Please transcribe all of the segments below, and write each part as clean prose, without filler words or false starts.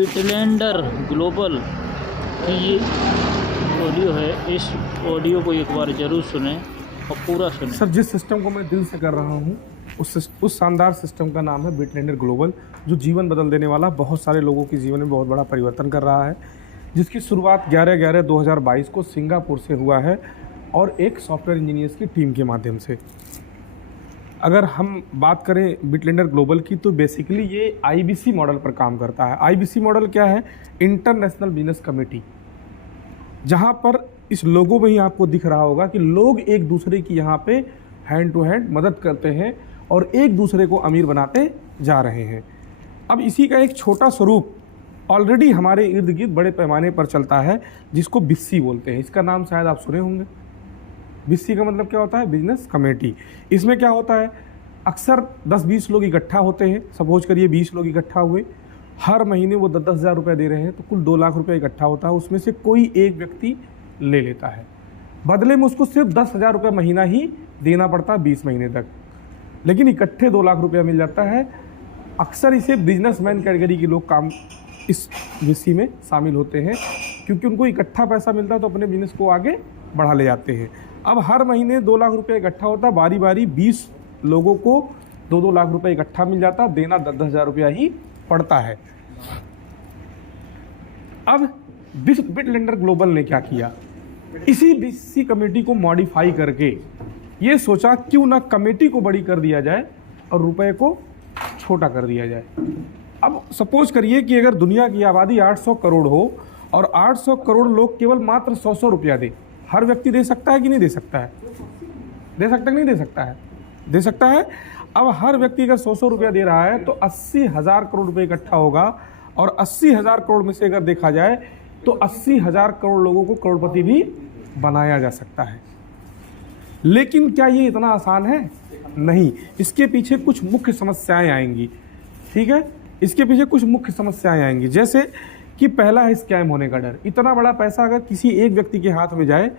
बिटलैंडर global की ये audio है। इस ऑडियो को एक बार ज़रूर सुनें और पूरा सुनें। सर, जिस सिस्टम को मैं दिल से कर रहा हूँ उस शानदार सिस्टम का नाम है बिटलैंडर ग्लोबल, जो जीवन बदल देने वाला, बहुत सारे लोगों के जीवन में बहुत बड़ा परिवर्तन कर रहा है, जिसकी शुरुआत 11/11/2022 को सिंगापुर से हुआ है और एक सॉफ्टवेयर इंजीनियर्स की टीम के माध्यम से। अगर हम बात करें बिटलैंडर ग्लोबल की, तो बेसिकली ये आईबीसी मॉडल पर काम करता है। आईबीसी मॉडल क्या है? इंटरनेशनल बिजनेस कमेटी, जहाँ पर इस लोगों में ही आपको दिख रहा होगा कि लोग एक दूसरे की यहाँ पे हैंड टू हैंड मदद करते हैं और एक दूसरे को अमीर बनाते जा रहे हैं। अब इसी का एक छोटा स्वरूप ऑलरेडी हमारे इर्द गिर्द बड़े पैमाने पर चलता है, जिसको बिस्सी बोलते हैं। इसका नाम शायद आप सुने होंगे। बिस्सी का मतलब क्या होता है? Business committee. इसमें क्या होता है? अक्सर 10-20 लोग इकट्ठा होते हैं। सपोज करिए 20 लोग इकट्ठा हुए, हर महीने वो 10-10 हज़ार रुपये दे रहे हैं, तो कुल 2 लाख रुपये इकट्ठा होता है। उसमें से कोई एक व्यक्ति ले लेता है, बदले में उसको सिर्फ 10,000 रुपये महीना ही देना पड़ता है 20 महीने तक, लेकिन इकट्ठे 2 लाख रुपया मिल जाता है। अक्सर इसे बिजनेसमैन कैटेगरी के लोग काम इस बिस्सी में शामिल होते हैं, क्योंकि उनको इकट्ठा पैसा मिलता है तो अपने बिजनेस को आगे बढ़ा ले जाते हैं। अब हर महीने 2 लाख रुपये इकट्ठा होता, बारी बारी 20 लोगों को 2-2 लाख रुपये इकट्ठा मिल जाता, देना 10-10 हज़ार रुपया ही पड़ता है। अब बिटलैंडर ग्लोबल ने क्या किया? इसी बिस्सी कमेटी को मॉडिफाई करके ये सोचा क्यों ना कमेटी को बड़ी कर दिया जाए और रुपए को छोटा कर दिया जाए। अब सपोज करिए कि अगर दुनिया की आबादी 800 करोड़ हो और 800 करोड़ लोग केवल मात्र 100 रुपया दे, हर व्यक्ति दे सकता है कि नहीं दे सकता है? दे सकता है कि नहीं दे सकता है? दे सकता है। अब हर व्यक्ति अगर 100 रुपया दे रहा है तो 80,000 करोड़ रुपये इकट्ठा होगा, और 80,000 करोड़ में से अगर देखा जाए तो 80,000 करोड़ लोगों को करोड़पति भी बनाया जा सकता है। लेकिन क्या ये इतना आसान है? नहीं। इसके पीछे कुछ मुख्य समस्याएं आएंगी। ठीक है, इसके पीछे कुछ मुख्य समस्याएं आएंगी, जैसे कि पहला है स्कैम होने का डर। इतना बड़ा पैसा अगर किसी एक व्यक्ति के हाथ में जाए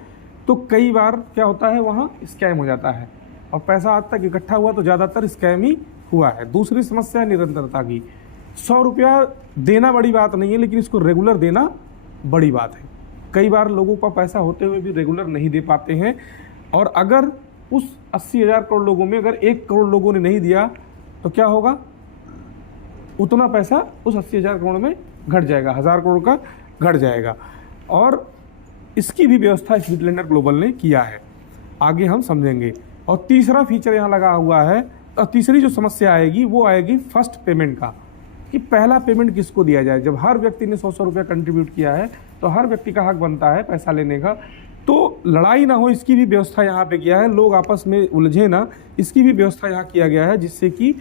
तो कई बार क्या होता है, वहाँ स्कैम हो जाता है, और पैसा आज तक इकट्ठा हुआ तो ज़्यादातर स्कैम ही हुआ है। दूसरी समस्या निरंतरता की। 100 रुपया देना बड़ी बात नहीं है, लेकिन इसको रेगुलर देना बड़ी बात है। कई बार लोगों का पैसा होते हुए भी रेगुलर नहीं दे पाते हैं, और अगर उस 80,000 करोड़ लोगों में अगर 1 करोड़ लोगों ने नहीं दिया तो क्या होगा? उतना पैसा उस 80,000 करोड़ में घट जाएगा, 1000 करोड़ का घट जाएगा। और इसकी भी व्यवस्था इस बिटलैंडर ग्लोबल ने किया है, आगे हम समझेंगे। और तीसरा फीचर यहाँ लगा हुआ है, और तीसरी जो समस्या आएगी वो आएगी फर्स्ट पेमेंट का, कि पहला पेमेंट किसको दिया जाए। जब हर व्यक्ति ने 100 रुपया कंट्रीब्यूट किया है तो हर व्यक्ति का हक बनता है पैसा लेने का। तो लड़ाई ना हो, इसकी भी व्यवस्था यहाँ पे किया है, लोग आपस में उलझे ना, इसकी भी व्यवस्था यहाँ किया गया है, जिससे कि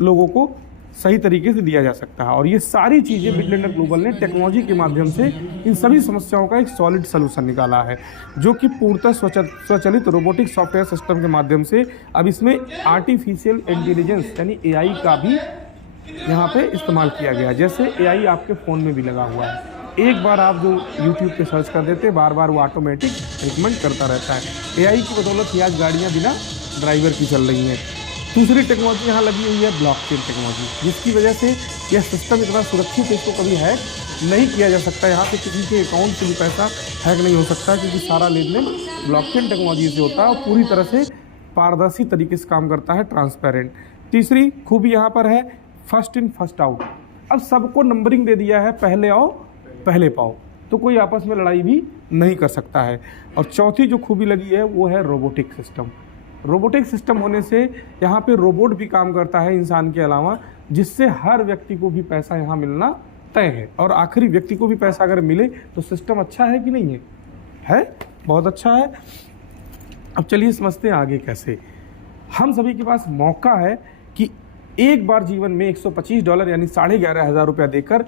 लोगों को सही तरीके से दिया जा सकता है। और ये सारी चीज़ें बिटलैंडर ग्लोबल ने टेक्नोलॉजी के माध्यम से इन सभी समस्याओं का एक सॉलिड सलूशन निकाला है, जो कि पूर्णतः स्वचालित रोबोटिक सॉफ्टवेयर सिस्टम के माध्यम से। अब इसमें आर्टिफिशियल इंटेलिजेंस यानी AI का भी यहाँ पे इस्तेमाल किया गया। जैसे AI आपके फ़ोन में भी लगा हुआ है, एक बार आप जो YouTube पे सर्च कर देते, बार बार वो ऑटोमेटिक रिकमेंड करता रहता है। AI की बदौलत ही आज गाड़ियाँ बिना ड्राइवर की चल रही हैं। दूसरी टेक्नोलॉजी यहाँ लगी हुई है ब्लॉकचेन टेक्नोलॉजी, जिसकी वजह से यह सिस्टम इतना सुरक्षित है, इसको कभी हैक नहीं किया जा सकता। यहाँ पे किसी के अकाउंट से भी पैसा हैक नहीं हो सकता, क्योंकि सारा लेन देन ब्लॉकचेन टेक्नोलॉजी से होता है और पूरी तरह से पारदर्शी तरीके से काम करता है, ट्रांसपेरेंट। तीसरी खूबी यहाँ पर है फर्स्ट इन फर्स्ट आउट। अब सबको नंबरिंग दे दिया है, पहले आओ पहले पाओ, तो कोई आपस में लड़ाई भी नहीं कर सकता है। और चौथी जो खूबी लगी है वो है रोबोटिक सिस्टम। रोबोटिक सिस्टम होने से यहाँ पे रोबोट भी काम करता है इंसान के अलावा, जिससे हर व्यक्ति को भी पैसा यहाँ मिलना तय है। और आखिरी व्यक्ति को भी पैसा अगर मिले तो सिस्टम अच्छा है कि नहीं है? है, बहुत अच्छा है। अब चलिए समझते हैं आगे कैसे। हम सभी के पास मौका है कि एक बार जीवन में $125 यानी 11,500 रुपया देकर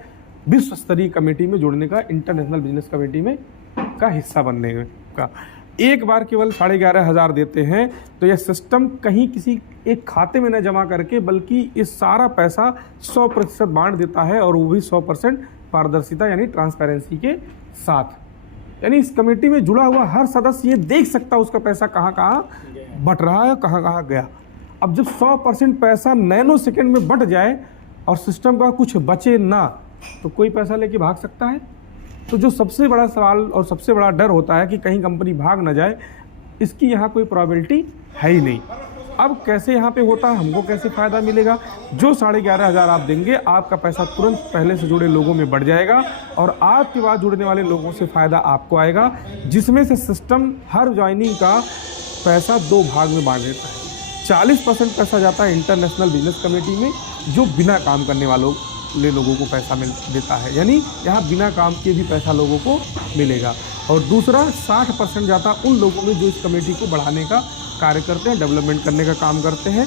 विश्व स्तरीय कमेटी में जुड़ने का, इंटरनेशनल बिजनेस कमेटी में का हिस्सा बनने का। एक बार केवल 11,500 देते हैं तो यह सिस्टम कहीं किसी एक खाते में न जमा करके, बल्कि इस सारा पैसा 100% बांट देता है, और वो भी 100% पारदर्शिता यानी ट्रांसपेरेंसी के साथ। यानी इस कमेटी में जुड़ा हुआ हर सदस्य ये देख सकता है उसका पैसा कहाँ कहाँ बट रहा है, कहाँ कहाँ गया। अब जब 100% पैसा नैनो सेकेंड में बट जाए और सिस्टम का कुछ बचे ना, तो कोई पैसा लेके भाग सकता है? तो जो सबसे बड़ा सवाल और सबसे बड़ा डर होता है कि कहीं कंपनी भाग ना जाए, इसकी यहाँ कोई प्रोबेबिलिटी है ही नहीं। अब कैसे यहाँ पे होता है, हमको कैसे फ़ायदा मिलेगा? जो 11,500 आप देंगे, आपका पैसा तुरंत पहले से जुड़े लोगों में बढ़ जाएगा और आपके बाद जुड़ने वाले लोगों से फ़ायदा आपको आएगा, जिसमें से सिस्टम हर ज्वाइनिंग का पैसा 2 भाग में बांट देता है। 40% पैसा जाता है इंटरनेशनल बिजनेस कमेटी में, जो बिना काम करने वालों लोगों को पैसा मिल देता है, यानी यहाँ बिना काम के भी पैसा लोगों को मिलेगा। और दूसरा 60% जाता उन लोगों में जो इस कमेटी को बढ़ाने का कार्य करते हैं, डेवलपमेंट करने का काम करते हैं,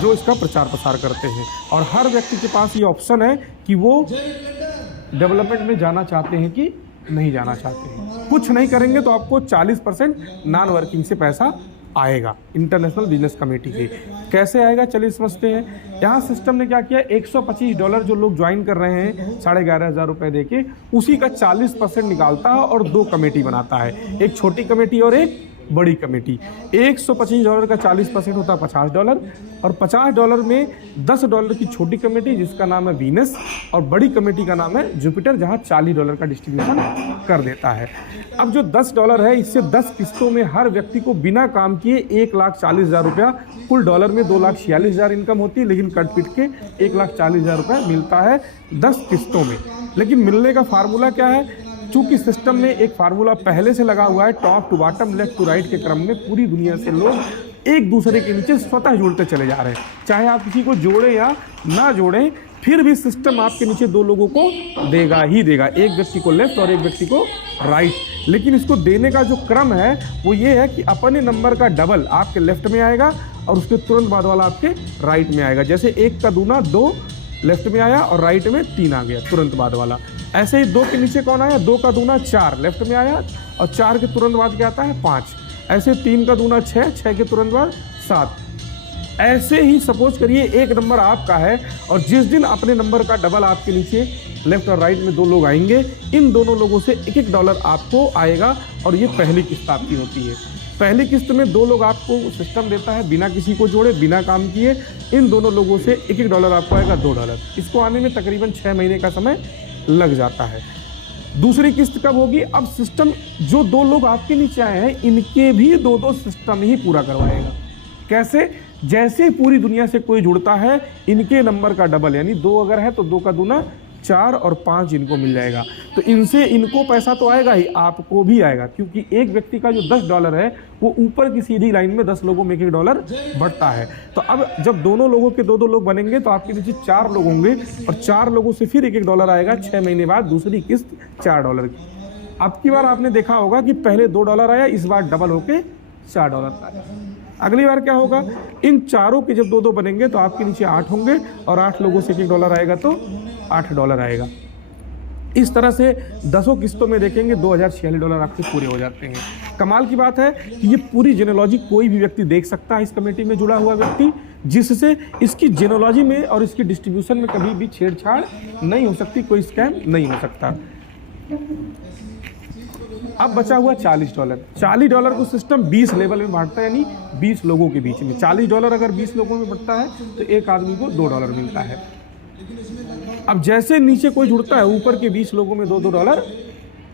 जो इसका प्रचार प्रसार करते हैं। और हर व्यक्ति के पास ये ऑप्शन है कि वो डेवलपमेंट में जाना चाहते हैं कि नहीं जाना चाहते हैं। कुछ नहीं करेंगे तो आपको 40% नॉन वर्किंग से पैसा आएगा इंटरनेशनल बिजनेस कमेटी के। कैसे आएगा चलिए समझते हैं। यहाँ सिस्टम ने क्या किया, $125 जो लोग ज्वाइन कर रहे हैं 11,500 रुपये दे के, उसी का 40% निकालता है और 2 कमेटी बनाता है, एक छोटी कमेटी और एक बड़ी कमेटी। $125 का 40% होता है $50 और $50 में $10 की छोटी कमेटी जिसका नाम है वीनस और बड़ी कमेटी का नाम है जुपिटर, जहां $40 का डिस्ट्रीब्यूशन कर देता है। अब जो $10 है, इससे 10 किस्तों में हर व्यक्ति को बिना काम किए 1,40,000 रुपया, कुल डॉलर में 2,46,000 इनकम होती है, लेकिन कट पिट के 1,40,000 रुपया मिलता है 10 किस्तों में। लेकिन मिलने का फार्मूला क्या है? चूंकि सिस्टम में एक फार्मूला पहले से लगा हुआ है, top to bottom, left to right के क्रम में पूरी दुनिया से लोग एक दूसरे के नीचे स्वतः जुड़ते चले जा रहे हैं। चाहे आप किसी को जोड़ें या ना जोड़ें, फिर भी सिस्टम आपके नीचे 2 लोगों को देगा ही देगा, एक व्यक्ति को लेफ्ट और एक व्यक्ति को राइट। लेकिन इसको देने का जो क्रम है वो ये है कि अपने नंबर का डबल आपके लेफ्ट में आएगा और उसके तुरंत बाद वाला आपके राइट में आएगा। जैसे 1 का दूना 2 लेफ्ट में आया और राइट में 3 आ गया तुरंत बाद वाला। ऐसे ही 2 के नीचे कौन आया, 2 का दूना 4 लेफ्ट में आया और 4 के तुरंत बाद क्या आता है 5। ऐसे 3 का दूना 6, 6 के तुरंत बाद 7। ऐसे ही सपोज करिए एक नंबर आपका है और जिस दिन अपने नंबर का डबल आपके नीचे लेफ्ट और राइट में 2 लोग आएंगे, इन दोनों लोगों से $1 आपको आएगा और ये पहली किस्त आपकी होती है। पहली किस्त में 2 लोग आपको सिस्टम देता है बिना किसी को जोड़े, बिना काम किए। इन दोनों लोगों से $1 आपको आएगा $2। इसको आने में तकरीबन 6 महीने का समय लग जाता है। दूसरी किस्त कब होगी? अब सिस्टम जो 2 लोग आपके नीचे आए हैं, इनके भी 2 सिस्टम ही पूरा करवाएगा। कैसे? जैसे पूरी दुनिया से कोई जुड़ता है, इनके नंबर का डबल, यानी 2 अगर है तो 2 का दूना 4 और 5 इनको मिल जाएगा। तो इनसे इनको पैसा तो आएगा ही, आपको भी आएगा, क्योंकि एक व्यक्ति का जो $10 है वो ऊपर की सीधी लाइन में 10 लोगों में $1 बढ़ता है। तो अब जब दोनों लोगों के 2 लोग बनेंगे तो आपके नीचे 4 लोग होंगे और 4 लोगों से फिर $1 आएगा 6 महीने बाद दूसरी किस्त $4 की। अब की बार आपने देखा होगा कि पहले $2 आया, इस बार डबल होके $4 आया। अगली बार क्या होगा? इन चारों के जब 2 बनेंगे तो आपके नीचे 8 होंगे और 8 लोगों से $1 आएगा तो $8 आएगा। इस तरह से 10 किस्तों में देखेंगे $2,046 आपके पूरे हो जाते हैं। कमाल की बात है कि ये पूरी जेनोलॉजी कोई भी व्यक्ति देख सकता है, इस कमेटी में जुड़ा हुआ व्यक्ति, जिससे इसकी जेनोलॉजी में और इसकी डिस्ट्रीब्यूशन में कभी भी छेड़छाड़ नहीं हो सकती, कोई स्कैम नहीं हो सकता। अब बचा हुआ $40। $40 को सिस्टम 20 लेवल में बांटता है, यानी 20 लोगों के बीच में। $40 अगर 20 लोगों में बढ़ता है तो एक आदमी को $2 मिलता है। अब जैसे नीचे कोई जुड़ता है, ऊपर के 20 लोगों में $2,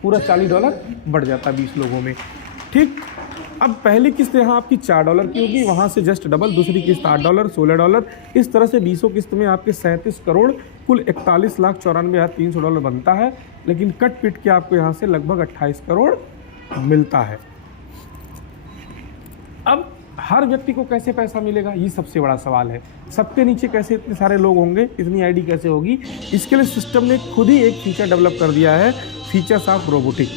पूरा $40 बढ़ जाता है 20 लोगों में। ठीक, अब पहली किस्त यहाँ आपकी $4 की होगी, वहाँ से जस्ट डबल। दूसरी किस्त $8, $16। इस तरह से 20 किस्त में आपके 37 करोड़ कुल 41,94,300 बनता है। लेकिन कट पिट के आपको यहाँ से लगभग 28 करोड़ मिलता है। अब हर व्यक्ति को कैसे पैसा मिलेगा, ये सबसे बड़ा सवाल है। सबके नीचे कैसे इतने सारे लोग होंगे, इतनी आईडी कैसे होगी? इसके लिए सिस्टम ने खुद ही एक फीचर डेवलप कर दिया है, फीचर्स ऑफ रोबोटिक।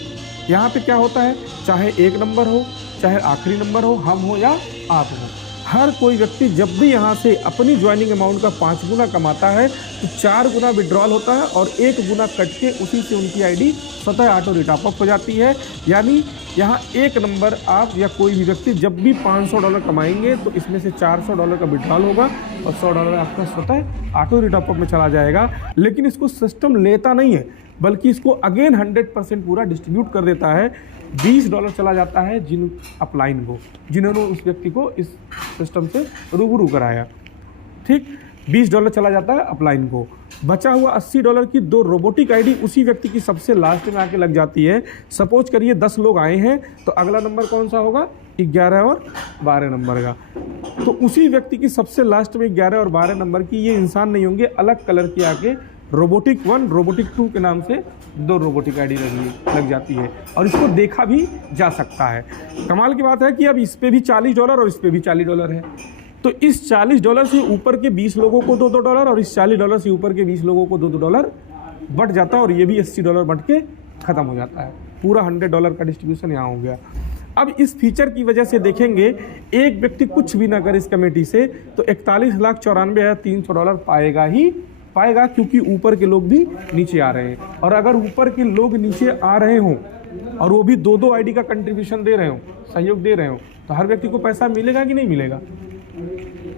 यहाँ पे क्या होता है, चाहे 1 नंबर हो, चाहे आखिरी नंबर हो, हम हो या आप हो, हर कोई व्यक्ति जब भी यहाँ से अपनी ज्वाइनिंग अमाउंट का 5 गुना कमाता है तो 4 गुना विड्रॉल होता है और 1 गुना कट के उसी से उनकी आईडी स्वतः ऑटो रिटॉपअप हो जाती है। यानी यहाँ 1 नंबर आप या कोई भी व्यक्ति जब भी $500 कमाएंगे तो इसमें से $400 का विड्रॉल होगा और $100 आपका स्वतः ऑटो रिटॉपअप में चला जाएगा। लेकिन इसको सिस्टम लेता नहीं है, बल्कि इसको अगेन 100% पूरा डिस्ट्रीब्यूट कर देता है। $20 चला जाता है जिन अपलाइन को, जिन्होंने उस व्यक्ति को इस सिस्टम से रूबरू कराया। ठीक, $20 चला जाता है अपलाइन को बचा हुआ $80 की 2 रोबोटिक आईडी उसी व्यक्ति की सबसे लास्ट में आके लग जाती है। सपोज करिए 10 लोग आए हैं तो अगला नंबर कौन सा होगा, 11 और 12 नंबर का। तो उसी व्यक्ति की सबसे लास्ट में 11 और 12 नंबर की ये इंसान नहीं होंगे, अलग कलर की आके रोबोटिक 1 रोबोटिक 2 के नाम से 2 रोबोटिक आईडी लग जाती है और इसको देखा भी जा सकता है। कमाल की बात है कि अब इस पे भी $40 और इस पे भी $40 है, तो इस $40 से ऊपर के 20 लोगों को $2 और इस $40 से ऊपर के 20 लोगों को $2 बढ़ जाता है और ये भी $80 बढ़ के ख़त्म हो जाता है। पूरा $100 का डिस्ट्रीब्यूशन यहाँ हो गया। अब इस फीचर की वजह से देखेंगे एक व्यक्ति कुछ भी ना करे इस कमेटी से तो $41,94,300 पाएगा ही पाएगा, क्योंकि ऊपर के लोग भी नीचे आ रहे हैं। और अगर ऊपर के लोग नीचे आ रहे हों और वो भी 2-2 आईडी का कंट्रीब्यूशन दे रहे हो, सहयोग दे रहे हो, तो हर व्यक्ति को पैसा मिलेगा कि नहीं मिलेगा,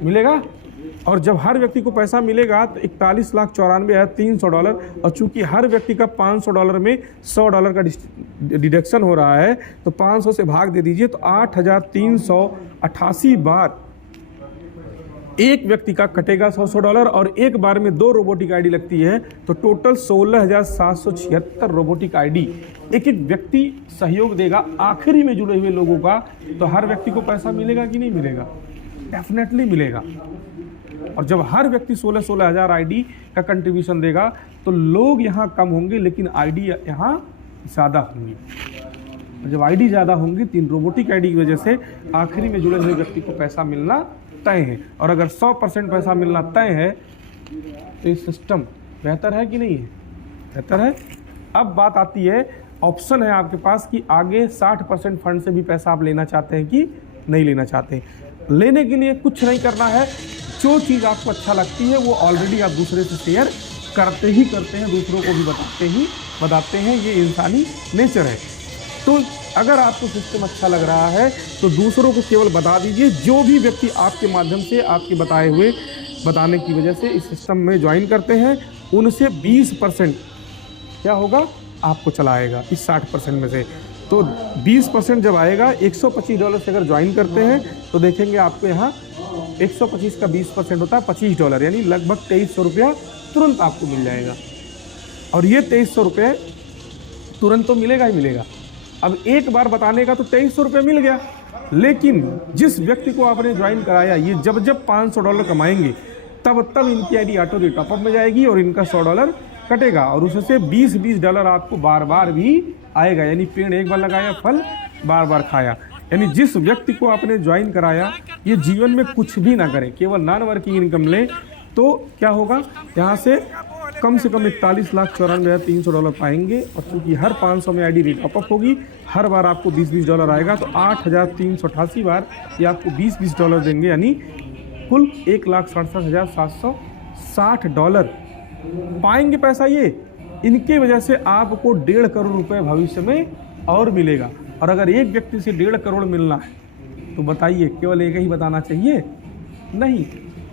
मिलेगा। और जब हर व्यक्ति को पैसा मिलेगा तो $41,94,300 और चूंकि हर व्यक्ति का $500 में $100 का डिडक्शन हो रहा है तो 500 से भाग दे दीजिए तो 8,388 बार एक व्यक्ति का कटेगा $100 और एक बार में 2 रोबोटिक आईडी लगती है तो टोटल 16,776 रोबोटिक आईडी एक एक व्यक्ति सहयोग देगा आखिरी में जुड़े हुए लोगों का। तो हर व्यक्ति को पैसा मिलेगा कि नहीं मिलेगा, डेफिनेटली मिलेगा। और जब हर व्यक्ति 16,000 आईडी का कंट्रीब्यूशन देगा तो लोग यहाँ कम होंगे लेकिन आईडी यहाँ ज़्यादा होंगी। जब आईडी ज़्यादा होंगी 3 रोबोटिक आईडी की वजह से आखिरी में जुड़े हुए व्यक्ति को पैसा मिलना तय है। और अगर 100% पैसा मिलना तय है तो ये सिस्टम बेहतर है कि नहीं है, बेहतर है। अब बात आती है, ऑप्शन है आपके पास कि आगे 60% फंड से भी पैसा आप लेना चाहते हैं कि नहीं लेना चाहते हैं। लेने के लिए कुछ नहीं करना है, जो चीज़ आपको अच्छा लगती है वो ऑलरेडी आप दूसरे से शेयर करते हैं, दूसरों को भी बताते हैं, ये इंसानी नेचर है। तो अगर आपको सिस्टम अच्छा लग रहा है तो दूसरों को केवल बता दीजिए। जो भी व्यक्ति आपके माध्यम से आपके बताने की वजह से इस सिस्टम में ज्वाइन करते हैं उनसे 20% क्या होगा आपको चला आएगा इस 60% में से। तो 20% जब आएगा $125 से अगर ज्वाइन करते हैं तो देखेंगे आपको यहाँ 125 का 20% होता है $25, यानी लगभग ₹2300 तुरंत आपको मिल जाएगा। और ये ₹2300 तुरंत तो मिलेगा ही मिलेगा। अब एक बार बताने का तो ₹2300 मिल गया, लेकिन जिस व्यक्ति को आपने ज्वाइन कराया ये जब $500 कमाएंगे तब इनकी आईडी ऑटो टॉपअप में जाएगी और इनका $100 कटेगा और उससे $20 आपको बार बार भी आएगा। यानी पेड़ एक बार लगाया, फल बार बार खाया। यानी जिस व्यक्ति को आपने ज्वाइन कराया ये जीवन में कुछ भी ना करे, केवल नॉन वर्किंग इनकम ले तो क्या होगा, यहाँ से कम 41,94,300 पाएंगे। और चूँकि हर 500 में आईडी टॉपअप होगी, हर बार आपको $20 आएगा तो 8,388 बार ये आपको $20 देंगे, यानी कुल $1,67,760 पाएंगे पैसा। ये इनके वजह से आपको ₹1.5 करोड़ भविष्य में और मिलेगा। और अगर एक व्यक्ति से 1.5 करोड़ मिलना है तो बताइए केवल एक ही बताना चाहिए? नहीं,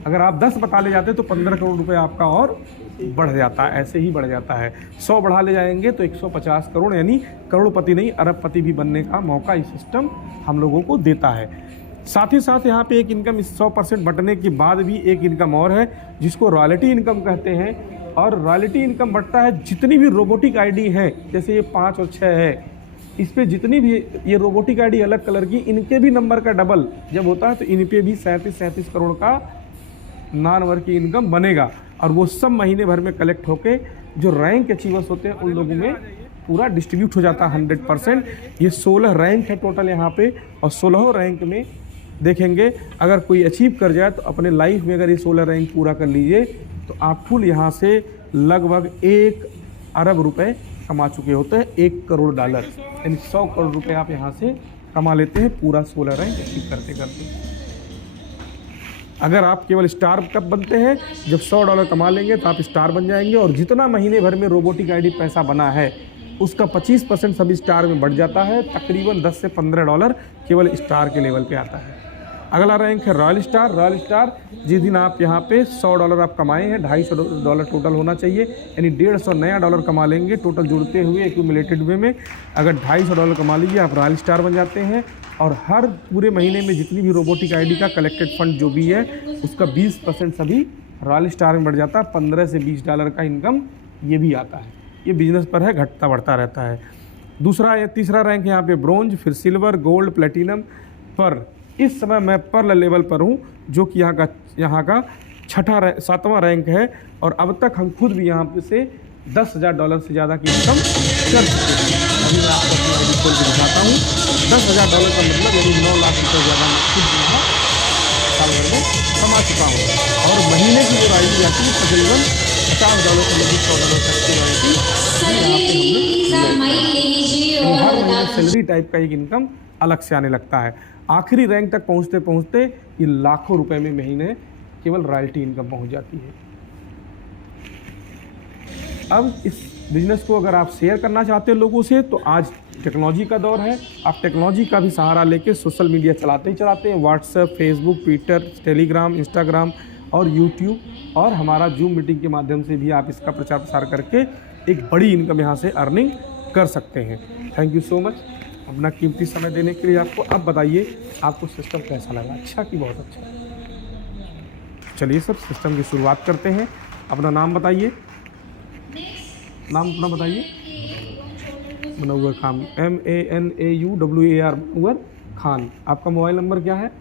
अगर आप 10 बता ले जाते तो ₹15 करोड़ आपका और बढ़ जाता है, ऐसे ही बढ़ जाता है। 100 बढ़ा ले जाएंगे तो 150 करोड़, यानी करोड़पति नहीं अरबपति भी बनने का मौका इस सिस्टम हम लोगों को देता है। साथ ही साथ यहाँ पे एक इनकम 100% बटने के बाद भी एक इनकम और है जिसको रॉयल्टी इनकम कहते हैं। और रॉयल्टी इनकम बढ़ता है जितनी भी रोबोटिक आईडी है, जैसे ये 5 और 6 है, इस पे जितनी भी ये रोबोटिक आईडी अलग कलर की, इनके भी नंबर का डबल जब होता है तो इन पे भी 37 करोड़ का नॉन वर्किंग इनकम बनेगा। और वो सब महीने भर में कलेक्ट होके जो रैंक अचीवर्स होते हैं उन लोगों में पूरा डिस्ट्रीब्यूट हो जाता है 100%। ये 16 रैंक है टोटल यहाँ पे, और 16 रैंक में देखेंगे अगर कोई अचीव कर जाए तो अपने लाइफ में अगर ये 16 रैंक पूरा कर लीजिए तो आप कुल यहाँ से लगभग $1 अरब कमा चुके होते हैं, $1 करोड़, यानी $100 करोड़ आप यहाँ से कमा लेते हैं पूरा 16 रैंक अचीव करते करते। अगर आप केवल स्टार कब बनते हैं, जब $100 कमा लेंगे तो आप स्टार बन जाएंगे। और जितना महीने भर में रोबोटिक आईडी पैसा बना है उसका 25% सभी स्टार में बढ़ जाता है, तकरीबन $10 से $15 केवल स्टार के लेवल पे आता है। अगला रैंक है रॉयल स्टार। रॉयल स्टार जिस दिन आप यहाँ पे $100 आप कमाए हैं, $250 टोटल होना चाहिए, यानी $150 नया डॉलर कमा लेंगे टोटल जुड़ते हुए एक्यूमुलेटेड वे में। अगर $250 कमा लीजिए आप रॉयल स्टार बन जाते हैं। और हर पूरे महीने में जितनी भी रोबोटिक आईडी का कलेक्टेड फंड जो भी है उसका 20% सभी रॉयल स्टार में बढ़ जाता है, 15 से 20 डॉलर का इनकम ये भी आता है। ये बिजनेस पर है, घटता बढ़ता रहता है। दूसरा या तीसरा रैंक यहाँ पे ब्रोंज, फिर सिल्वर, गोल्ड, प्लेटिनम। पर इस समय मैं पर्ल लेवल पर हूँ, जो कि यहाँ का 7वां रैंक है। और अब तक हम खुद भी यहाँ पे से $10,000 से ज़्यादा की इनकम कर चुके हैं। अभी मैं आपको अपनी आईडी खोल के दिखाता हूँ। $10,000 का मतलब यानी 9 लाख रुपये ज़्यादा मैं खुद भी यहाँ साल भर में कमा चुका हूँ। और महीने की जो आईडी आती है तकरीबन $50 से लेकर $100 तक की आईडी हर महीने सैलरी टाइप का एक इनकम अलग से आने लगता है। आखिरी रैंक तक पहुँचते पहुँचते ये लाखों रुपए में महीने केवल रॉयल्टी इनकम पहुँच जाती है। अब इस बिज़नेस को अगर आप शेयर करना चाहते हैं लोगों से, तो आज टेक्नोलॉजी का दौर है। आप टेक्नोलॉजी का भी सहारा लेके सोशल मीडिया चलाते ही चलाते हैं। WhatsApp, Facebook, Twitter, Telegram, Instagram और यूट्यूब और हमारा जूम मीटिंग के माध्यम से भी आप इसका प्रचार प्रसार करके एक बड़ी इनकम यहाँ से अर्निंग कर सकते हैं। थैंक यू सो मच अपना कीमती समय देने के लिए आपको। अब बताइए आपको सिस्टम कैसा लगा, अच्छा कि बहुत अच्छा? चलिए सर सिस्टम की शुरुआत करते हैं। अपना नाम बताइए, नाम अपना बताइए। मनव्वर खान, MANAUWAR, मनव्वर खान। आपका मोबाइल नंबर क्या है?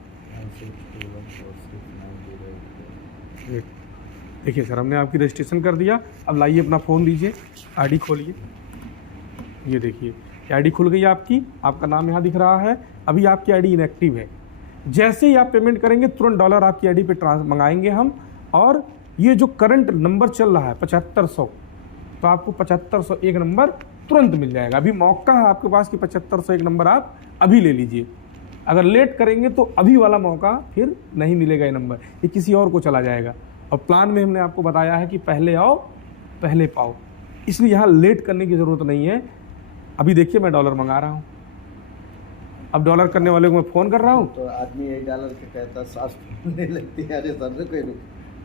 देखिए सर हमने आपकी रजिस्ट्रेशन कर दिया। अब लाइए अपना फ़ोन लीजिए, आईडी खोलिए। ये देखिए आईडी खुल गई आपकी, आपका नाम यहाँ दिख रहा है। अभी आपकी आईडी इनएक्टिव है। जैसे ही आप पेमेंट करेंगे तुरंत $1 आपकी आईडी पे मंगाएंगे हम। और ये जो करंट नंबर चल रहा है 7500, तो आपको 7500 एक नंबर तुरंत मिल जाएगा। अभी मौका है आपके पास कि 7500 एक नंबर आप अभी ले लीजिए। अगर लेट करेंगे तो अभी वाला मौका फिर नहीं मिलेगा, ये नंबर ये किसी और को चला जाएगा। और प्लान में हमने आपको बताया है कि पहले आओ पहले पाओ, इसलिए यहाँ लेट करने की ज़रूरत नहीं है। अभी देखिए मैं $1 मंगा रहा हूँ। अब $1 करने वाले को मैं फ़ोन कर रहा हूँ तो आदमी $1 के कहता सांस फूलने लगती है। अरे सर कोई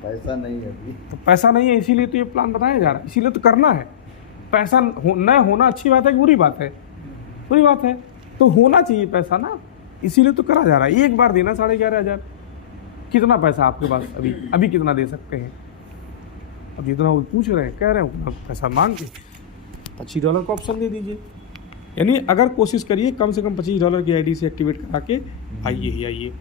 पैसा नहीं है अभी, तो पैसा नहीं है इसीलिए तो ये प्लान बताया जा रहा है, इसीलिए तो करना है। पैसा न होना अच्छी बात है कि बुरी बात है? बुरी बात है। तो होना चाहिए पैसा ना, इसीलिए तो करा जा रहा है। एक बार देना 11,500। कितना पैसा आपके पास अभी कितना दे सकते हैं? अब जितना वो पूछ रहे हैं कह रहे हैं उतना पैसा मांग के $25 का ऑप्शन दे दीजिए। यानी अगर कोशिश करिए कम से कम $25 की आईडी से एक्टिवेट करा के आइए ही आइए।